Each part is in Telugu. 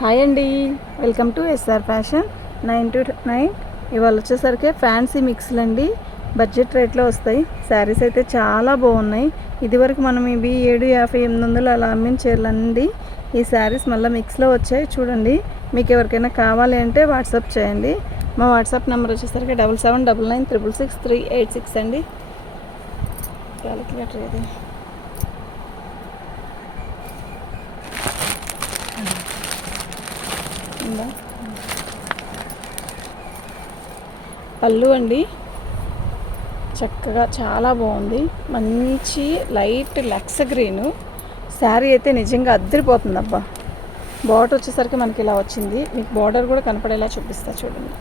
హాయ్ అండి, welcome to SR fashion 9 to 9. ఇవాళ వచ్చేసరికి ఫ్యాన్సీ మిక్స్లు అండి, బడ్జెట్ రేట్లో వస్తాయి. శారీస్ అయితే చాలా బాగున్నాయి. ఇదివరకు మనం ఇవి 750, 800 అలా అమ్మిన చీరలండి. ఈ శారీస్ మళ్ళీ మిక్స్లో వచ్చాయి చూడండి. మీకు ఎవరికైనా కావాలి అంటే వాట్సాప్ చేయండి. మా వాట్సాప్ నెంబర్ వచ్చేసరికి 7799666386 అండి. క్యాలిక్యులేటర్ ఇది. పళ్ళు అండి, చక్కగా చాలా బాగుంది. మంచి లైట్ లక్స్ గ్రీను శారీ అయితే నిజంగా అద్దరిపోతుంది అబ్బా. బార్డర్ వచ్చేసరికి మనకి ఇలా వచ్చింది. మీకు బార్డర్ కూడా కనపడేలా చూపిస్తా చూడండి.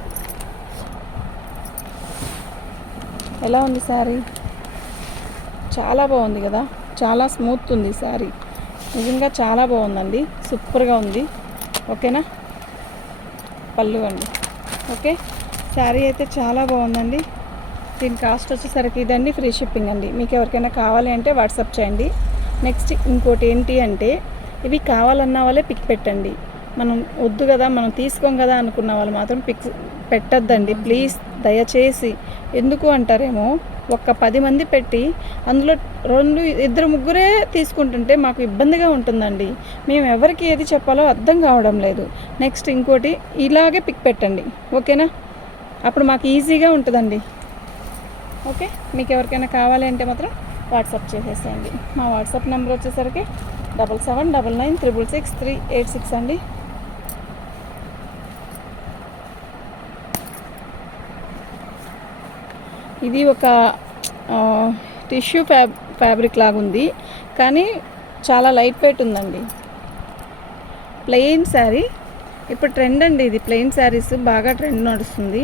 ఎలా ఉంది శారీ? చాలా బాగుంది కదా, చాలా స్మూత్ ఉంది శారీ. నిజంగా చాలా బాగుందండి, సూపర్గా ఉంది. ఓకేనా? పళ్ళు అండి. ఓకే, శారీ అయితే చాలా బాగుందండి. దీని కాస్ట్ వచ్చేసరికి ఇదండి, ఫ్రీ షిప్పింగ్ అండి. మీకు ఎవరికైనా కావాలి అంటే వాట్సాప్ చేయండి. నెక్స్ట్ ఇంకోటి ఏంటి అంటే, ఇవి కావాలన్న వాళ్ళే పిక్ పెట్టండి. మనం వద్దు కదా, మనం తీసుకోం కదా అనుకున్న వాళ్ళు మాత్రం పిక్స్ పెట్టద్దండి ప్లీజ్, దయచేసి. ఎందుకు అంటారేమో, ఒక 10 మంది పెట్టి అందులో 2-2 ముగ్గురే తీసుకుంటుంటే మాకు ఇబ్బందిగా ఉంటుందండి. మేము ఎవరికి ఏది చెప్పాలో అర్థం కావడం లేదు. నెక్స్ట్ ఇంకోటి, ఇలాగే పిక్ పెట్టండి. ఓకేనా? అప్పుడు మాకు ఈజీగా ఉంటుందండి. ఓకే, మీకు ఎవరికైనా కావాలి అంటే మాత్రం వాట్సాప్ చేసేసేయండి. మా వాట్సాప్ నెంబర్ వచ్చేసరికి 7799666386 అండి. ఇది ఒక టిష్యూ ఫ్యాబ్రిక్ లాగా ఉంది, కానీ చాలా లైట్ వెయిట్ ఉందండి. ప్లెయిన్ శారీ ఇప్పుడు ట్రెండ్ అండి. ఇది ప్లెయిన్ శారీస్ బాగా ట్రెండ్ నడుస్తుంది.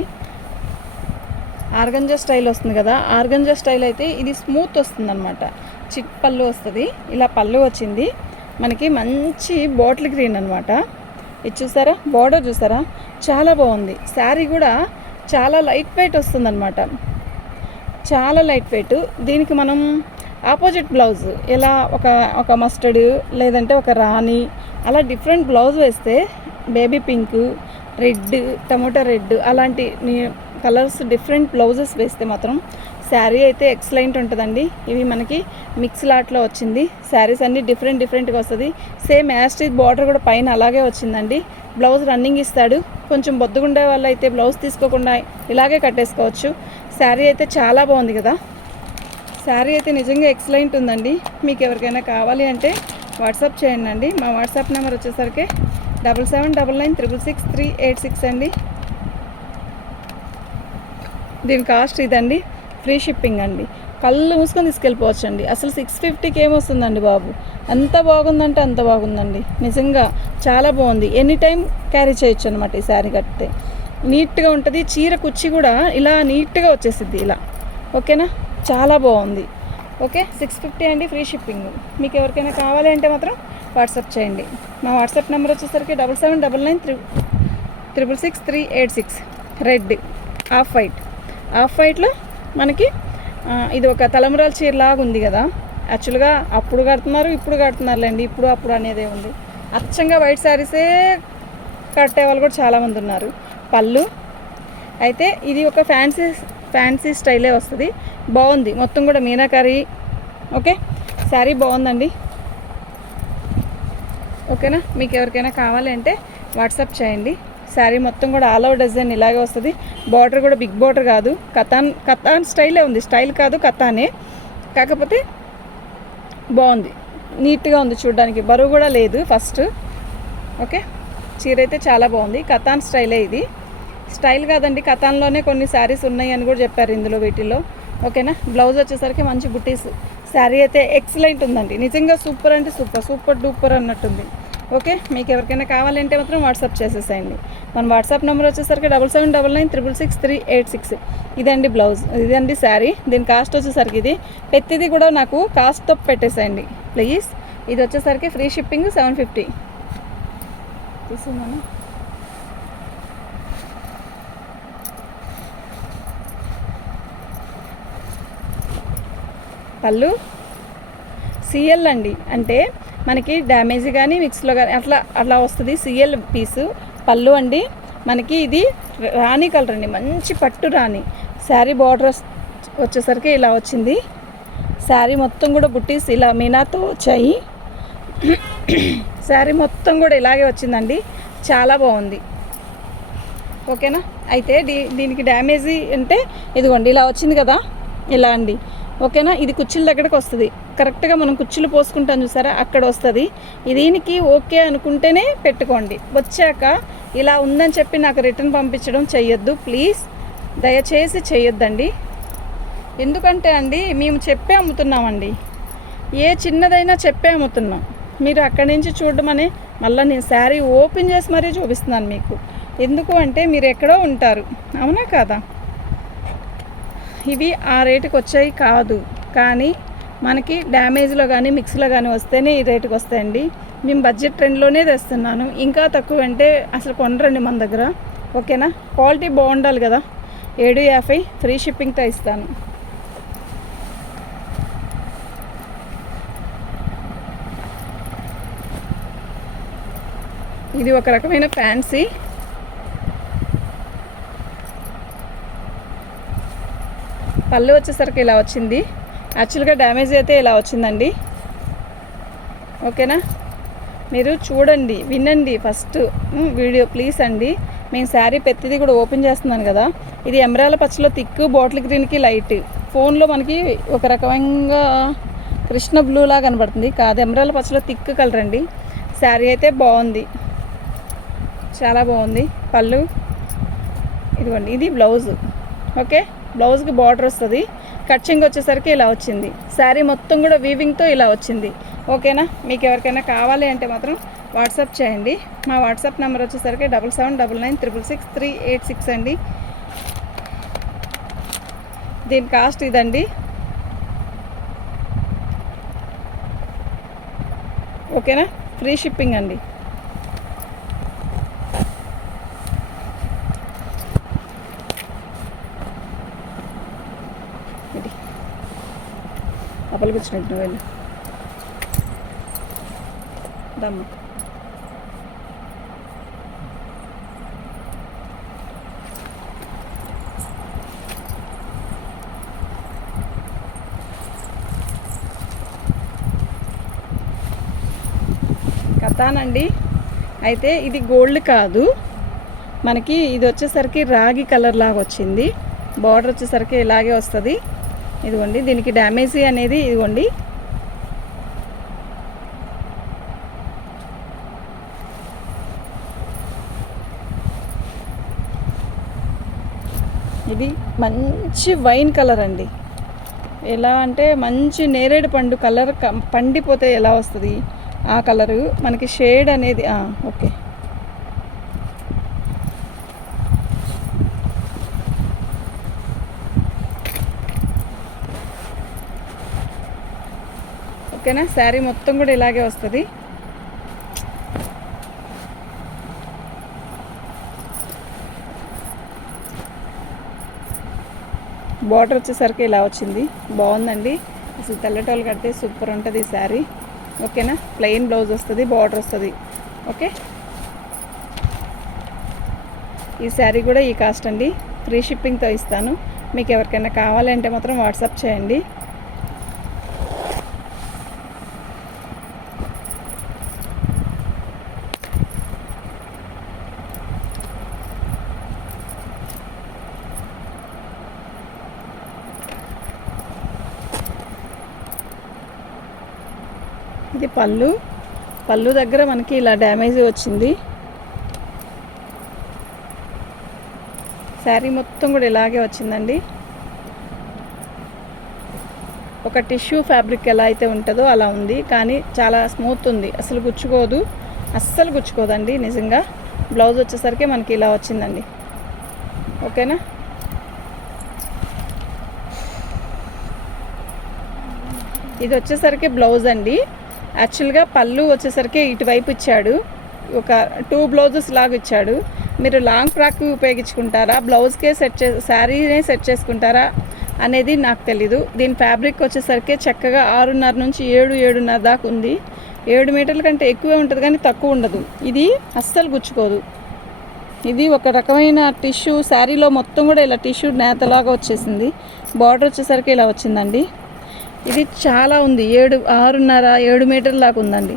ఆర్గంజా స్టైల్ వస్తుంది కదా, ఆర్గంజా స్టైల్ అయితే ఇది స్మూత్ వస్తుంది అనమాట. చిక్ పళ్ళు వస్తుంది, ఇలా పళ్ళు వచ్చింది మనకి. మంచి బాటిల్ గ్రీన్ అనమాట. ఇది చూసారా, బార్డర్ చూసారా, చాలా బాగుంది. శారీ కూడా చాలా లైట్ వెయిట్ వస్తుంది అనమాట, చాలా లైట్ వెయిట్. దీనికి మనం ఆపోజిట్ బ్లౌజ్ ఎలా ఒక మస్టర్డ్ లేదంటే ఒక రాణి అలా డిఫరెంట్ బ్లౌజ్ వేస్తే, baby pink, red, tomato red అలాంటి కలర్స్ డిఫరెంట్ బ్లౌజెస్ వేస్తే మాత్రం శారీ అయితే ఎక్సలెంట్ ఉంటుందండి. ఇవి మనకి మిక్స్ లాట్లో వచ్చింది. శారీస్ అన్నీ డిఫరెంట్గా వస్తుంది. సేమ్ యాస్టిజ్ బార్డర్ కూడా పైన అలాగే వచ్చిందండి. బ్లౌజ్ రన్నింగ్ ఇస్తాడు. కొంచెం బొద్దుగుండే వాళ్ళు అయితే బ్లౌజ్ తీసుకోకుండా ఇలాగే కట్టేసుకోవచ్చు. శారీ అయితే చాలా బాగుంది కదా. శారీ అయితే నిజంగా ఎక్సలెంట్ ఉందండి. మీకు ఎవరికైనా కావాలి అంటే వాట్సాప్ చేయండి అండి. మా వాట్సాప్ నెంబర్ వచ్చేసరికి 7799666386 అండి. దీని కాస్ట్ ఇదండి, ఫ్రీ షిప్పింగ్ అండి. కళ్ళు మూసుకొని తీసుకెళ్ళిపోవచ్చు అండి. అసలు 650కి ఏమొస్తుందండి బాబు. ఎంత బాగుందంటే అంత బాగుందండి. నిజంగా చాలా బాగుంది. ఎనీ టైం క్యారీ చేయొచ్చు అనమాట. ఈ శారీ కడితే నీట్గా ఉంటుంది. చీర కుచ్చి కూడా ఇలా నీట్గా వచ్చేసిద్ది ఇలా. ఓకేనా? చాలా బాగుంది. ఓకే, 650 అండి, ఫ్రీ షిప్పింగ్. మీకు ఎవరికైనా కావాలి అంటే మాత్రం వాట్సాప్ చేయండి. మా వాట్సాప్ నెంబర్ వచ్చేసరికి 7799666386. రెడ్ ఆఫ్ వైట్లో మనకి ఇది ఒక తలంబ్రాల చీర లాగా ఉంది కదా. యాక్చువల్గా అప్పుడు కడుతున్నారు, ఇప్పుడు కడుతున్నారులేండి. ఇప్పుడు అప్పుడు అనేదే ఉంది. అచ్చంగా వైట్ శారీసే కట్టే వాళ్ళు కూడా చాలామంది ఉన్నారు. పళ్ళు అయితే ఇది ఒక ఫ్యాన్సీ స్టైలే వస్తుంది. బాగుంది, మొత్తం కూడా మీనాకరీ. ఓకే, శారీ బాగుందండి. ఓకేనా? మీకు ఎవరికైనా కావాలి అంటే వాట్సాప్ చేయండి. శారీ మొత్తం కూడా ఆల్ ఓవర్ డిజైన్ ఇలాగే వస్తుంది. బార్డర్ కూడా బిగ్ బార్డర్ కాదు, కతాన్ స్టైలే ఉంది. స్టైల్ కాదు, కతానే. కాకపోతే బాగుంది, నీట్గా ఉంది చూడడానికి. బరువు కూడా లేదు ఫస్ట్. ఓకే, చీర అయితే చాలా బాగుంది. కతాన్ స్టైలే ఇది. స్టైల్ కాదండి, కతాన్లోనే కొన్ని శారీస్ ఉన్నాయి అని కూడా చెప్పారు ఇందులో వీటిల్లో. ఓకేనా? బ్లౌజ్ వచ్చేసరికి మంచి బుటీస్. శారీ అయితే ఎక్సలెంట్ ఉందండి. నిజంగా సూపర్ అంటే సూపర్ డూపర్ అన్నట్టుంది. ఓకే, మీకు ఎవరికైనా కావాలంటే మాత్రం వాట్సాప్ చేసేసేయండి. మన వాట్సాప్ నెంబర్ వచ్చేసరికి 7799666386. ఇదండి బ్లౌజ్, ఇదండి శారీ. దీని కాస్ట్ వచ్చేసరికి ఇది ప్రతిదీ కూడా నాకు కాస్ట్తో పెట్టేసేయండి ప్లీజ్. ఇది వచ్చేసరికి ఫ్రీ షిప్పింగ్ 750 తీసుకున్నాను. పళ్ళు CL అండి, అంటే మనకి డ్యామేజ్ కానీ మిక్స్లో కానీ అట్లా అట్లా వస్తుంది. సిఎల్ పీసు పళ్ళు అండి. మనకి ఇది రాణి కలర్ అండి, మంచి పట్టు రాణి. శారీ బార్డర్ వచ్చేసరికి ఇలా వచ్చింది. శారీ మొత్తం కూడా బుట్టీస్ ఇలా మీనాతో వచ్చాయి. శారీ మొత్తం కూడా ఇలాగే వచ్చిందండి, చాలా బాగుంది. ఓకేనా. అయితే దీనికి డ్యామేజీ అంటే ఇదిగోండి ఇలా వచ్చింది కదా, ఇలా అండి. ఓకేనా. ఇది కుచ్చుల దగ్గరకు వస్తుంది, కరెక్ట్గా మనం కుచ్చులు పోసుకుంటాం చూసారా, అక్కడ వస్తుంది. దీనికి ఓకే అనుకుంటేనే పెట్టుకోండి. వచ్చాక ఇలా ఉందని చెప్పి నాకు రిటర్న్ పంపించడం చెయ్యొద్దు ప్లీజ్, దయచేసి చెయ్యొద్దండి. ఎందుకంటే అండి మేము చెప్పే అమ్ముతున్నామండి, ఏ చిన్నదైనా చెప్పే అమ్ముతున్నాం. మీరు అక్కడి నుంచి చూడడం అనే మళ్ళీ నేను శారీ ఓపెన్ చేసి మరీ చూపిస్తున్నాను మీకు. ఎందుకు అంటే మీరు ఎక్కడో ఉంటారు, అవునా కాదా. ఇవి ఆ రేటుకి వచ్చాయి కాదు, కానీ మనకి డ్యామేజ్లో కానీ మిక్స్లో కానీ వస్తేనే ఈ రేటుకి వస్తాయండి. మేము బడ్జెట్ ట్రెండ్లోనే తెస్తున్నాను, ఇంకా తక్కువ అంటే అసలు కొనరండి మన దగ్గర. ఓకేనా. క్వాలిటీ బాగుండాలి కదా. 750 ఫ్రీ షిప్పింగ్తో ఇస్తాను. ఇది ఒక రకమైన ఫ్యాన్సీ. పళ్ళు వచ్చేసరికి ఇలా వచ్చింది. యాక్చువల్గా డ్యామేజ్ అయితే ఇలా వచ్చిందండి. ఓకేనా. మీరు చూడండి, వినండి ఫస్ట్ వీడియో ప్లీజ్ అండి. మేము శారీ ప్రతిదీ కూడా ఓపెన్ చేస్తున్నాను కదా. ఇది ఎమరాల పచ్చలో థిక్, బాటిల్ గ్రీన్కి లైట్. ఫోన్లో మనకి ఒక రకంగా కృష్ణ బ్లూ లాగా కనబడుతుంది, కాదు ఎమరాల పచ్చలో థిక్ కలర్ అండి. శారీ అయితే బాగుంది, చాలా బాగుంది. పళ్ళు ఇదిగోండి, ఇది బ్లౌజ్. ఓకే. బ్లౌజ్కి బార్డర్ వస్తుంది. కట్చింగ్ వచ్చేసరికి ఇలా వచ్చింది. శారీ మొత్తం కూడా వీవింగ్తో ఇలా వచ్చింది. ఓకేనా. మీకు ఎవరికైనా కావాలి అంటే మాత్రం వాట్సాప్ చేయండి. మా వాట్సాప్ నెంబర్ వచ్చేసరికి 7799666386 అండి. దీని కాస్ట్ ఇదండి. ఓకేనా. ఫ్రీ షిప్పింగ్ అండి. అప్పలు కూర్చున్నట్టు వెళ్ళి దమ్మ. కథానండి. అయితే ఇది గోల్డ్ కాదు, మనకి ఇది వచ్చేసరికి రాగి కలర్ లాగా వచ్చింది. బార్డర్ వచ్చేసరికి ఇలాగే వస్తుంది. ఇదిగోండి, దీనికి డ్యామేజీ అనేది ఇదిగోండి. ఇది మంచి వైన్ కలర్ అండి. ఎలా అంటే మంచి నేరేడు పండు కలర్ పండిపోతే ఎలా వస్తుంది ఆ కలరు మనకి షేడ్ అనేది. ఓకే. ఓకేనా. శారీ మొత్తం కూడా ఇలాగే వస్తుంది. బార్డర్ వచ్చేసరికి ఇలా వచ్చింది, బాగుందండి. అసలు తెల్లటోళ్ళు కడితే సూపర్ ఉంటుంది ఈ శారీ. ఓకేనా. ప్లెయిన్ బ్లౌజ్ వస్తుంది, బార్డర్ వస్తుంది. ఓకే. ఈ శారీ కూడా ఈ కాస్ట్ అండి, ఫ్రీ షిప్పింగ్తో ఇస్తాను. మీకు ఎవరికైనా కావాలంటే మాత్రం వాట్సాప్ చేయండి. ఇది పళ్ళు దగ్గర మనకి ఇలా డ్యామేజ్ వచ్చింది. శారీ మొత్తం కూడా ఇలాగే వచ్చిందండి. ఒక టిష్యూ ఫ్యాబ్రిక్ ఎలా అయితే ఉంటుందో అలా ఉంది, కానీ చాలా స్మూత్ ఉంది, అసలు గుచ్చుకోదు, అస్సలు గుచ్చుకోదండి నిజంగా. బ్లౌజ్ వచ్చేసరికి మనకి ఇలా వచ్చిందండి. ఓకేనా. ఇది వచ్చేసరికి బ్లౌజ్ అండి. యాక్చువల్గా పళ్ళు వచ్చేసరికి ఇటువైపు ఇచ్చాడు, ఒక 2 బ్లౌజెస్ లాగా ఇచ్చాడు. మీరు లాంగ్ ఫ్రాక్ ఉపయోగించుకుంటారా, బ్లౌజ్కే శారీనే సెట్ చేసుకుంటారా అనేది నాకు తెలీదు. దీని ఫ్యాబ్రిక్ వచ్చేసరికి చక్కగా 6.5 నుంచి 7 7.5 దాకా ఉంది. 7 మీటర్ల కంటే ఎక్కువే ఉంటుంది కానీ తక్కువ ఉండదు. ఇది అస్సలు గుచ్చుకోదు. ఇది ఒక రకమైన టిష్యూ, శారీలో మొత్తం కూడా ఇలా టిష్యూ నేతలాగా వచ్చేసింది. బార్డర్ వచ్చేసరికి ఇలా వచ్చిందండి. ఇది చాలా ఉంది, 6.5-7 మీటర్ల దాకా ఉందండి.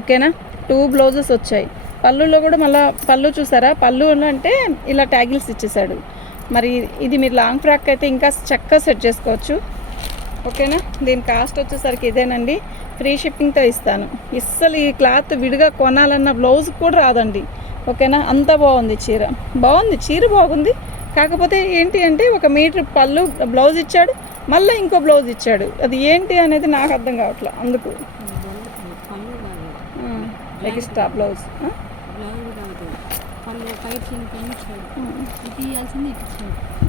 ఓకేనా. 2 బ్లౌజెస్ వచ్చాయి. పళ్ళులో కూడా మళ్ళీ పళ్ళు చూసారా, పళ్ళు అంటే ఇలా ట్యాగిల్స్ ఇచ్చేసాడు. మరి ఇది మీరు లాంగ్ ఫ్రాక్ అయితే ఇంకా చక్కగా సెట్ చేసుకోవచ్చు. ఓకేనా. దీని కాస్ట్ వచ్చేసరికి ఇదేనండి. ఫ్రీ షిప్పింగ్తో ఇస్తాను. అస్సలు ఈ క్లాత్ విడిగా కొనాలన్న బ్లౌజ్ కూడా రాదండి. ఓకేనా. అంత బాగుంది చీర, చీర బాగుంది. కాకపోతే ఏంటి అంటే 1 మీటర్ పళ్ళు బ్లౌజ్ ఇచ్చాడు, మళ్ళీ ఇంకో బ్లౌజ్ ఇచ్చాడు. అది ఏంటి అనేది నాకు అర్థం కావట్లేదు. అందుకు ఎక్స్ట్రా బ్లౌజ్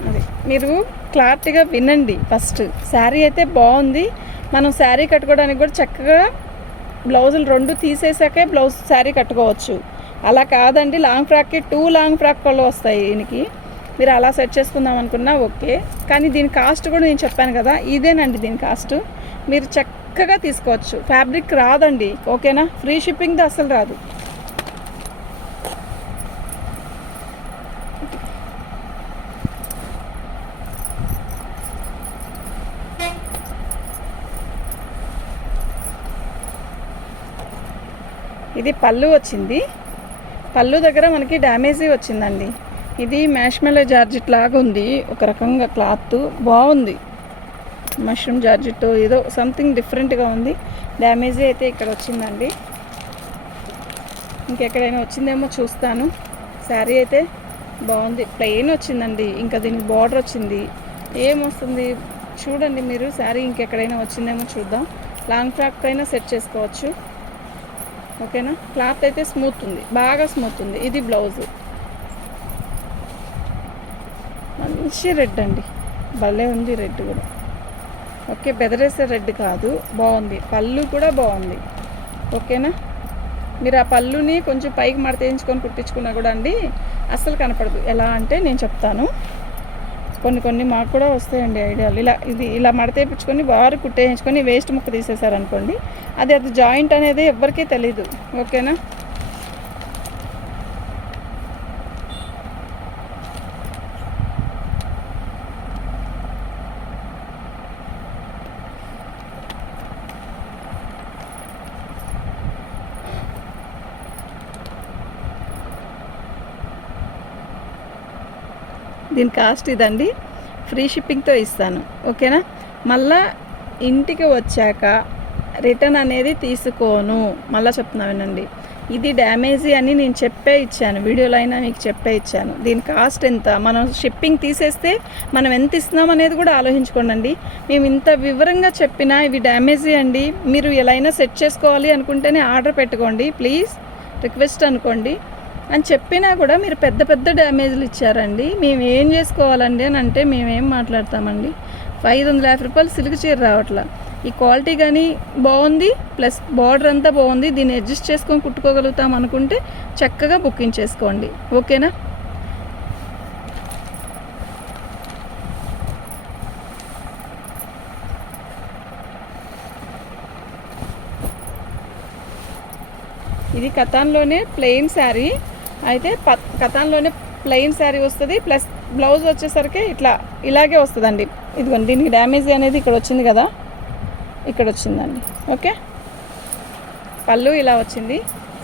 అదే మీరు క్లారిటీగా వినండి. ఫస్ట్ శారీ అయితే బాగుంది. మనం శారీ కట్టుకోవడానికి కూడా చక్కగా బ్లౌజులు 2 తీసేసాకే శారీ కట్టుకోవచ్చు. అలా కాదండి, లాంగ్ ఫ్రాక్కి 2 లాంగ్ ఫ్రాక్ పళ్ళు వస్తాయి. దీనికి మీరు అలా సెట్ చేసుకుందాం అనుకున్నా ఓకే. కానీ దీని కాస్ట్ కూడా నేను చెప్పాను కదా, ఇదేనండి దీని కాస్ట్. మీరు చక్కగా తీసుకోవచ్చు. ఫ్యాబ్రిక్ రాదండి. ఓకేనా. ఫ్రీ షిప్పింగ్ది అసలు రాదు. ఇది పళ్ళు వచ్చింది. పళ్ళు దగ్గర మనకి డ్యామేజీ వచ్చిందండి. ఇది మ్యాష్మెలో జార్జెట్ లాగా ఉంది, ఒక రకంగా క్లాత్ బాగుంది. మష్రూమ్ జార్జెట్ ఏదో సంథింగ్ డిఫరెంట్గా ఉంది. డ్యామేజీ అయితే ఇక్కడ వచ్చిందండి. ఇంకెక్కడైనా వచ్చిందేమో చూస్తాను. శారీ అయితే బాగుంది, ప్లెయిన్ వచ్చిందండి. ఇంకా దీనికి బార్డర్ వచ్చింది. ఏమొస్తుంది చూడండి మీరు. శారీ ఇంకెక్కడైనా వచ్చిందేమో చూద్దాం. లాంగ్ ఫ్రాక్ అయినా సెట్ చేసుకోవచ్చు. ఓకేనా. క్లాత్ అయితే స్మూత్ ఉంది, బాగా స్మూత్ ఉంది. ఇది బ్లౌజ్, మంచి రెడ్ అండి, భలే ఉంది రెడ్ కూడా. ఓకే, బెదరేసే రెడ్ కాదు, బాగుంది. పళ్ళు కూడా బాగుంది. ఓకేనా. మీరు ఆ పళ్ళుని కొంచెం పైకి మడతేయించుకొని కుట్టించుకున్నా కూడా అండి అస్సలు కనపడదు. ఎలా అంటే నేను చెప్తాను. కొన్ని మాకు కూడా వస్తాయండి ఐడియాలు. ఇలా మడతేయించుకొని బాగా కుట్టేయించుకొని వేస్ట్ ముక్క తీసేసారనుకోండి, అది జాయింట్ అనేది ఎవ్వరికీ తెలీదు. ఓకేనా. దీని కాస్ట్ ఇదండి. ఫ్రీ షిప్పింగ్తో ఇస్తాను. ఓకేనా. మళ్ళా ఇంటికి వచ్చాక రిటర్న్ అనేది తీసుకోను. మళ్ళీ చెప్తున్నానండి, ఇది డ్యామేజీ అని నేను చెప్పే ఇచ్చాను, వీడియోలో అయినా మీకు చెప్పే ఇచ్చాను. దీని కాస్ట్ ఎంత, మనం షిప్పింగ్ తీసేస్తే మనం ఎంత ఇస్తున్నాం అనేది కూడా ఆలోచించుకోండి. మేము ఇంత వివరంగా చెప్పినా ఇవి డ్యామేజీ అండి, మీరు ఎలా అయినా సెట్ చేసుకోవాలి అనుకుంటేనే ఆర్డర్ పెట్టుకోండి ప్లీజ్, రిక్వెస్ట్ అనుకోండి అని చెప్పినా కూడా మీరు పెద్ద డ్యామేజ్లు ఇచ్చారండి. మేము ఏం చేసుకోవాలండి అని అంటే మేమేం మాట్లాడతామండి. 550 రూపాయలు సిల్క్ చీర రావట్లా. ఈ క్వాలిటీ కానీ బాగుంది, ప్లస్ బార్డర్ అంతా బాగుంది. దీన్ని అడ్జస్ట్ చేసుకొని కుట్టుకోగలుగుతాం అనుకుంటే చక్కగా బుకింగ్ చేసుకోండి. ఓకేనా. ఇది కతాన్లోనే ప్లెయిన్ శారీ అయితే, కతాన్లోనే ప్లెయిన్ శారీ వస్తుంది. ప్లస్ బ్లౌజ్ వచ్చేసరికి ఇలాగే వస్తుందండి. ఇదిగోండి, దీనికి డ్యామేజ్ అనేది ఇక్కడ వచ్చింది కదా, ఇక్కడ వచ్చిందండి. ఓకే. పళ్ళు ఇలా వచ్చింది.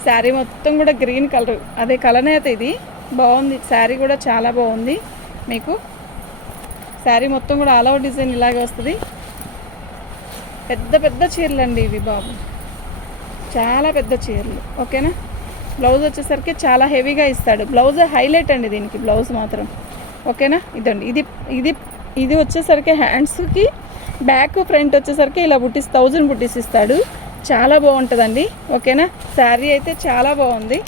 శారీ మొత్తం కూడా గ్రీన్ కలర్, అదే కలర్ అయితే ఇది బాగుంది. శారీ కూడా చాలా బాగుంది. మీకు శారీ మొత్తం కూడా ఆల్ ఓవర్ డిజైన్ ఇలాగే వస్తుంది. పెద్ద చీరలు అండి ఇవి బాబు, చాలా పెద్ద చీరలు. ఓకేనా. బ్లౌజ్ వచ్చేసరికి చాలా హెవీగా ఇస్తాడు. బ్లౌజ్ హైలైట్ అండి దీనికి, బ్లౌజ్ మాత్రం. ఓకేనా. ఇదండి, ఇది వచ్చేసరికి హ్యాండ్స్కి బ్యాక్ ఫ్రంట్ వచ్చేసరికి ఇలా 1000 బుట్టీస్ ఇస్తాడు. చాలా బాగుంటుందండి. ఓకేనా. శారీ అయితే చాలా బాగుంది.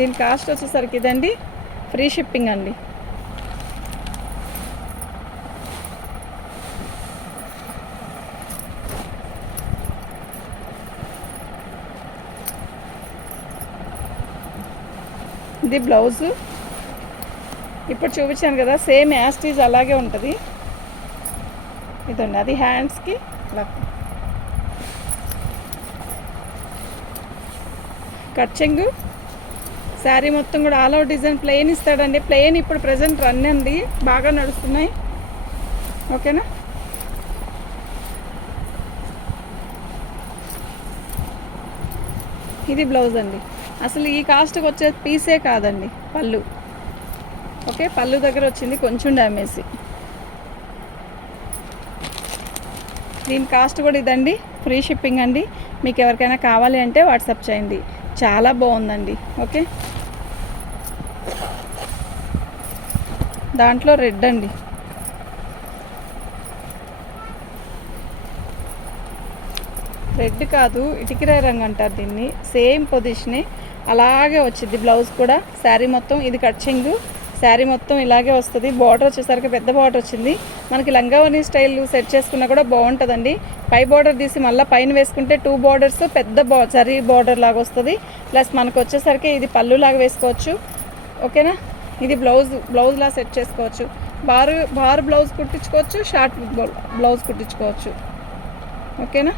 దీని కాస్ట్ వచ్చేసరికి ఇదండి, ఫ్రీ షిప్పింగ్ అండి. ఇది బ్లౌజు ఇప్పుడు చూపించాను కదా, సేమ్ యాస్టీజ్ అలాగే ఉంటుంది. ఇదండి, అది హ్యాండ్స్కి ఇలా కట్ చెంగు. శారీ మొత్తం కూడా ఆల్ అవుట్ డిజైన్ ప్లెయిన్ ఇస్తాడండి. ప్లెయిన్ ఇప్పుడు ప్రజెంట్ రన్ అండి, బాగా నడుస్తున్నాయి. ఓకేనా. ఇది బ్లౌజ్ అండి. అసలు ఈ కాస్ట్కి వచ్చే పీసే కాదండి పళ్ళు. ఓకే, పళ్ళు దగ్గర వచ్చింది కొంచెం డ్యామేజ్. దీని కాస్ట్ కూడా ఇదండి, ఫ్రీ షిప్పింగ్ అండి. మీకు ఎవరికైనా కావాలి అంటే వాట్సాప్ చేయండి. చాలా బాగుందండి. ఓకే, దాంట్లో రెడ్ అండి. రెడ్ కాదు, ఇటుకిరాయి రంగు అంటారు దీన్ని. సేమ్ పొజిషనే అలాగే వచ్చింది. బ్లౌజ్ కూడా శారీ మొత్తం ఇది కట్ చెంగు. శారీ మొత్తం ఇలాగే వస్తుంది. బార్డర్ వచ్చేసరికి పెద్ద బార్డర్ వచ్చింది. మనకి లంగావని స్టైల్ సెట్ చేసుకున్నా కూడా బాగుంటుందండి. పై బార్డర్ తీసి మళ్ళీ పైన వేసుకుంటే 2 బార్డర్స్ పెద్ద జరీ బార్డర్ లాగా వస్తుంది. ప్లస్ మనకు వచ్చేసరికి ఇది పళ్ళు లాగా వేసుకోవచ్చు. ఓకేనా. ఇది బ్లౌజ్లా సెట్ చేసుకోవచ్చు. బారు బ్లౌజ్ కుట్టించుకోవచ్చు, షార్ట్ బ్లౌజ్ కుట్టించుకోవచ్చు. ఓకేనా.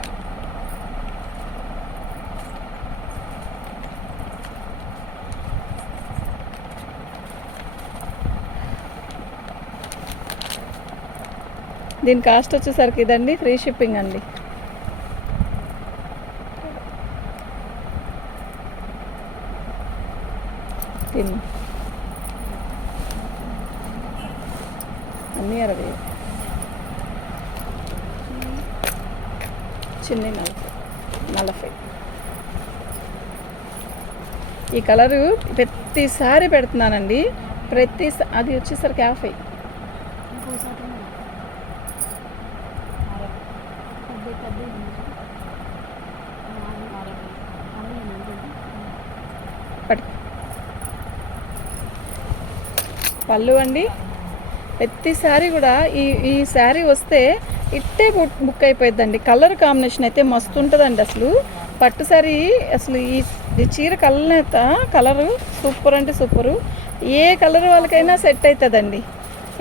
దీని కాస్ట్ వచ్చేసరికి ఇదండి, ఫ్రీ షిప్పింగ్ అండి. అన్నీ 60, చిన్న 40. ఈ కలరు ప్రతిసారి పెడుతున్నానండి, అది వచ్చేసరికి 50. పళ్ళు అండి. ప్రతిసారి కూడా ఈ శారీ వస్తే ఇట్టే బుక్ అయిపోయిందండి. కలర్ కాంబినేషన్ అయితే మస్తు ఉంటుందండి. అసలు పట్టు శారీ అసలు ఈ చీర కలరు సూపర్ అంటే సూపరు. ఏ కలర్ వాళ్ళకైనా సెట్ అవుతుందండి.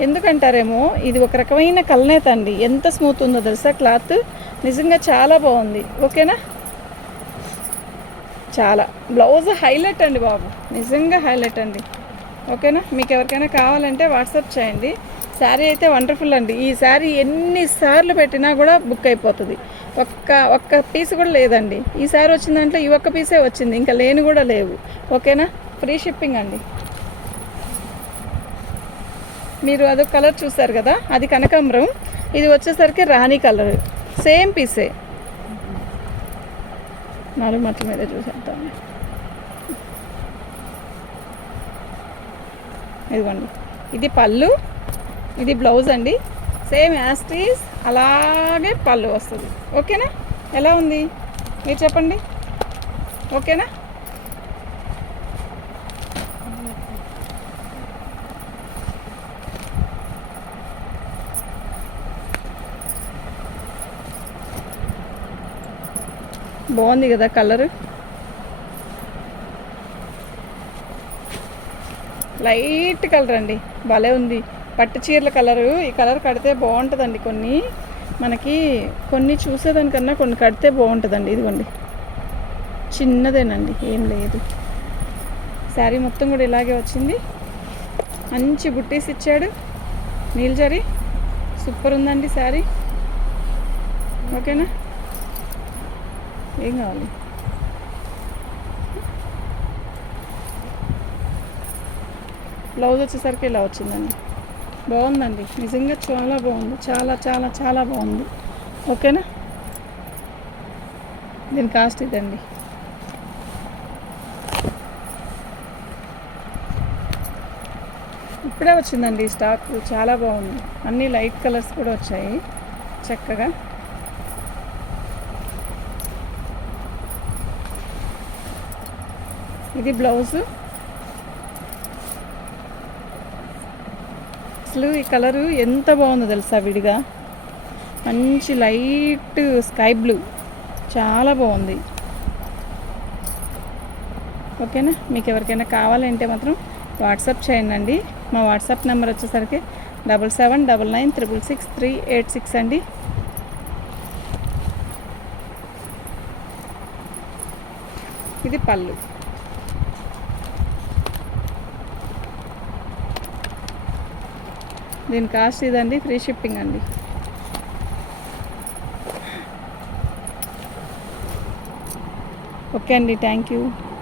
ఎందుకంటారేమో ఇది ఒక రకమైన కలనేత అండి. ఎంత స్మూత్ ఉందో తెలుసా క్లాత్, నిజంగా చాలా బాగుంది. ఓకేనా. చాలా బ్లౌజ్ హైలైట్ అండి బాబు, నిజంగా హైలైట్ అండి. ఓకేనా. మీకు ఎవరికైనా కావాలంటే వాట్సాప్ చేయండి. శారీ అయితే వండర్ఫుల్ అండి. ఈ శారీ ఎన్నిసార్లు పెట్టినా కూడా బుక్ అయిపోతుంది. ఒక్క పీస్ కూడా లేదండి. ఈ శారీ వచ్చిన దాంట్లో ఈ ఒక్క పీసే వచ్చింది, ఇంకా లేని కూడా లేవు. ఓకేనా. ఫ్రీ షిప్పింగ్ అండి. మీరు అదొక కలర్ చూసారు కదా, అది కనకాంబరం. ఇది వచ్చేసరికి రాణి కలర్, సేమ్ పీసే. 4 మట్ల మీద చూసేద్దాం. ఇదిగోండి, ఇది పళ్ళు, ఇది బ్లౌజ్ అండి. సేమ్ యాస్టీస్ అలాగే పళ్ళు వస్తుంది. ఓకేనా. ఎలా ఉంది మీరు చెప్పండి. ఓకేనా. బాగుంది కదా కలరు, లైట్ కలర్ అండి, భలే ఉంది. పట్టు చీరల కలరు. ఈ కలర్ కడితే బాగుంటుందండి. కొన్ని చూసేదానికన్నా కొన్ని కడితే బాగుంటుందండి. ఇదిగోండి, చిన్నదేనండి, ఏం లేదు. శారీ మొత్తం కూడా ఇలాగే వచ్చింది. మంచి బుట్టీస్ ఇచ్చాడు, నీల్జరీ. సూపర్ ఉందండి శారీ. ఓకేనా. ఏం కావాలి. బ్లౌజ్ వచ్చేసరికి ఇలా వచ్చిందండి. బాగుందండి, నిజంగా చాలా బాగుంది. చాలా చాలా చాలా బాగుంది. ఓకేనా. దీని కాస్ట్ ఇదండి. ఇప్పుడే వచ్చిందండి స్టాక్, చాలా బాగుంది. అన్నీ లైట్ కలర్స్ కూడా వచ్చాయి చక్కగా. ఇది బ్లౌజు. అసలు ఈ కలరు ఎంత బాగుందో తెలుసా, విడిగా మంచి లైట్ స్కై బ్లూ, చాలా బాగుంది. ఓకేనా. మీకు ఎవరికైనా కావాలంటే మాత్రం వాట్సాప్ చేయండి. మా వాట్సాప్ నెంబర్ వచ్చేసరికి 7799666386 అండి. ఇది పళ్ళు. దీని కాస్ట్ ఇదండి, ఫ్రీ షిప్పింగ్ అండి. ఓకే అండి, థ్యాంక్ యూ.